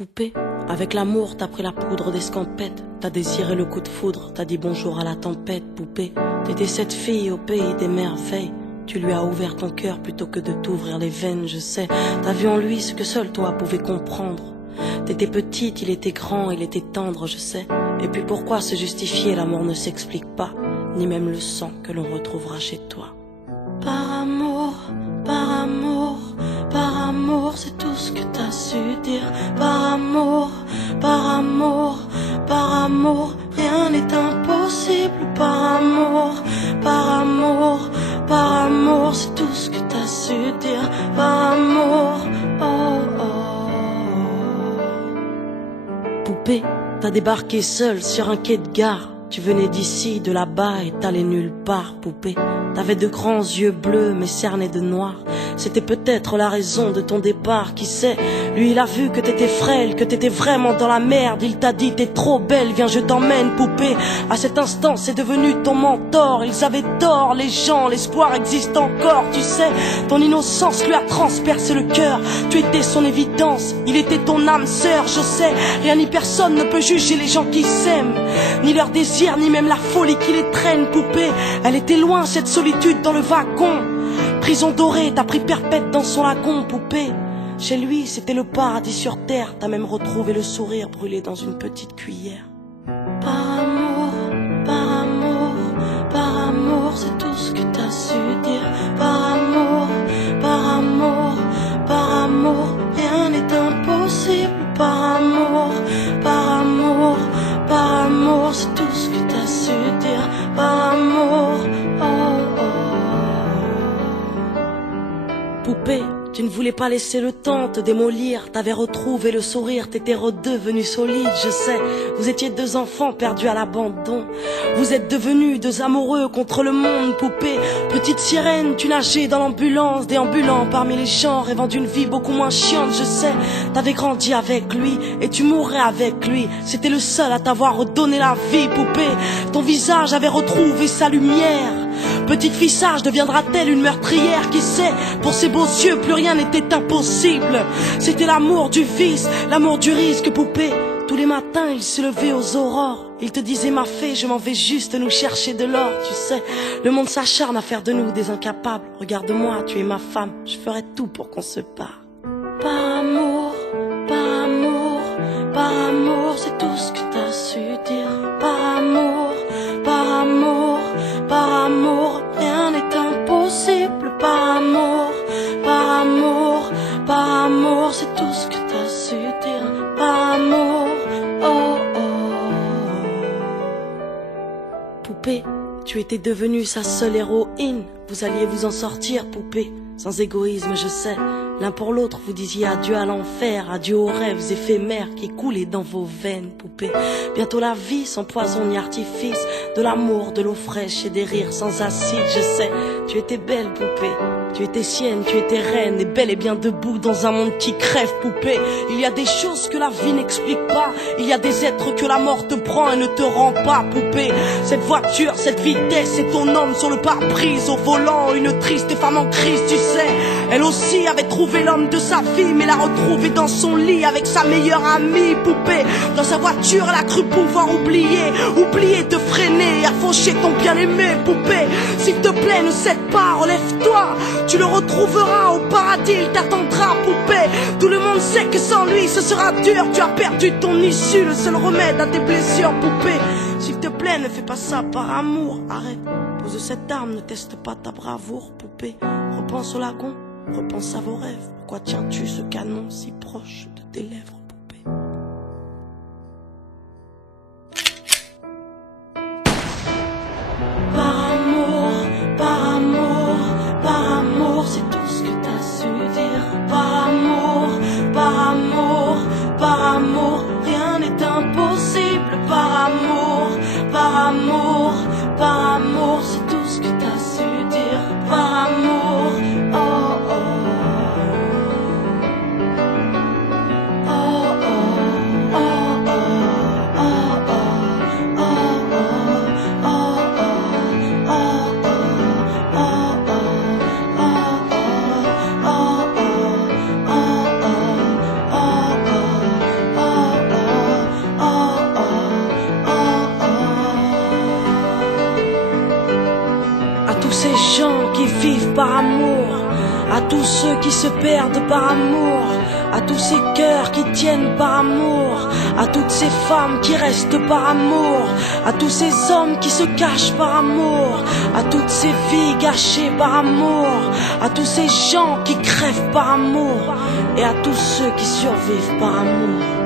Poupée, avec l'amour t'as pris la poudre d'escampette. T'as désiré le coup de foudre, t'as dit bonjour à la tempête. Poupée, t'étais cette fille au pays des merveilles. Tu lui as ouvert ton cœur plutôt que de t'ouvrir les veines, je sais. T'as vu en lui ce que seul toi pouvais comprendre. T'étais petite, il était grand, il était tendre, je sais. Et puis pourquoi se justifier, l'amour ne s'explique pas, ni même le sang que l'on retrouvera chez toi. Par amour, par amour, par amour, c'est tout ce que t'as su dire. Par amour, par amour, par amour, rien n'est impossible. Par amour, par amour, par amour, c'est tout ce que t'as su dire. Par amour, oh oh. Poupée, t'as débarqué seule sur un quai de gare. Tu venais d'ici, de là-bas et t'allais nulle part, poupée. T'avais de grands yeux bleus mais cernés de noir. C'était peut-être la raison de ton départ, qui sait. Lui il a vu que t'étais frêle, que t'étais vraiment dans la merde. Il t'a dit t'es trop belle, viens je t'emmène, poupée. À cet instant c'est devenu ton mentor. Ils avaient tort les gens, l'espoir existe encore, tu sais. Ton innocence lui a transpercé le cœur. Tu étais son évidence, il était ton âme sœur, je sais. Rien ni personne ne peut juger les gens qui s'aiment, ni leur désir, ni même la folie qui les traîne, poupée. Elle était loin cette solitude dans le wagon. Prison dorée, t'as pris perpète dans son lagon, poupée. Chez lui, c'était le paradis sur terre. T'as même retrouvé le sourire brûlé dans une petite cuillère. Par amour, par amour, par amour, c'est tout ce que t'as su dire. Par amour, par amour, par amour, rien n'est impossible. Par amour, par amour, par amour, c'est tout ce que t'as su dire. Par amour, oh oh. Poupée, tu ne voulais pas laisser le temps te démolir. T'avais retrouvé le sourire, t'étais redevenu solide, je sais. Vous étiez deux enfants perdus à l'abandon. Vous êtes devenus deux amoureux contre le monde, poupée. Petite sirène, tu nageais dans l'ambulance, déambulant parmi les gens, rêvant d'une vie beaucoup moins chiante, je sais. T'avais grandi avec lui et tu mourrais avec lui. C'était le seul à t'avoir redonné la vie, poupée. Ton visage avait retrouvé sa lumière. Petite fille sage deviendra-t-elle une meurtrière? Qui sait? Pour ses beaux yeux, plus rien n'était impossible. C'était l'amour du vice, l'amour du risque, poupée. Tous les matins, il se levait aux aurores. Il te disait ma fée, je m'en vais juste nous chercher de l'or. Tu sais, le monde s'acharne à faire de nous des incapables. Regarde-moi, tu es ma femme, je ferai tout pour qu'on se parle. Par amour, par amour, par amour, c'est tout ce que t'as su dire. Par amour, par amour, par amour, rien n'est impossible. Par amour, par amour, par amour, c'est tout ce que t'as su dire. Par amour, oh oh. Poupée, tu étais devenue sa seule héroïne. Vous alliez vous en sortir, poupée, sans égoïsme, je sais. L'un pour l'autre, vous disiez adieu à l'enfer, adieu aux rêves éphémères qui coulaient dans vos veines, poupée. Bientôt la vie, sans poison ni artifice, de l'amour, de l'eau fraîche et des rires sans acide, je sais. Tu étais belle, poupée, tu étais sienne, tu étais reine, et bel et bien debout dans un monde qui crève, poupée. Il y a des choses que la vie n'explique pas, il y a des êtres que la mort te prend et ne te rend pas, poupée. Cette voiture, cette vitesse, c'est ton homme sur le pare-brise, au volant, une triste femme en crise, tu sais. Elle aussi avait trouvé l'homme de sa vie, mais l'a retrouvé dans son lit avec sa meilleure amie, poupée. Dans sa voiture, elle a cru pouvoir oublier de freiner, à faucher ton bien-aimé, poupée. S'il te plaît, ne cède pas, relève-toi, tu le retrouveras au paradis, il t'attendra, poupée. Tout le monde sait que sans lui, ce sera dur, tu as perdu ton issue, le seul remède à tes blessures, poupée. S'il te plaît, ne fais pas ça par amour, arrête. Pose cette arme, ne teste pas ta bravoure, poupée. Repense au lagon, repense à vos rêves. Pourquoi tiens-tu ce canon si proche de tes lèvres, poupée? Par amour, par amour, par amour, c'est tout ce que t'as su dire. Par amour, par amour, par amour, rien n'est impossible. Par amour, par amour, par amour, c'est tout ce que t'as su dire. Par amour, oh oh. Oh. tous ces gens qui vivent par amour, à tous ceux qui se perdent par amour, à tous ces cœurs qui tiennent par amour, à toutes ces femmes qui restent par amour, à tous ces hommes qui se cachent par amour, à toutes ces vies gâchées par amour, à tous ces gens qui crèvent par amour, et à tous ceux qui survivent par amour.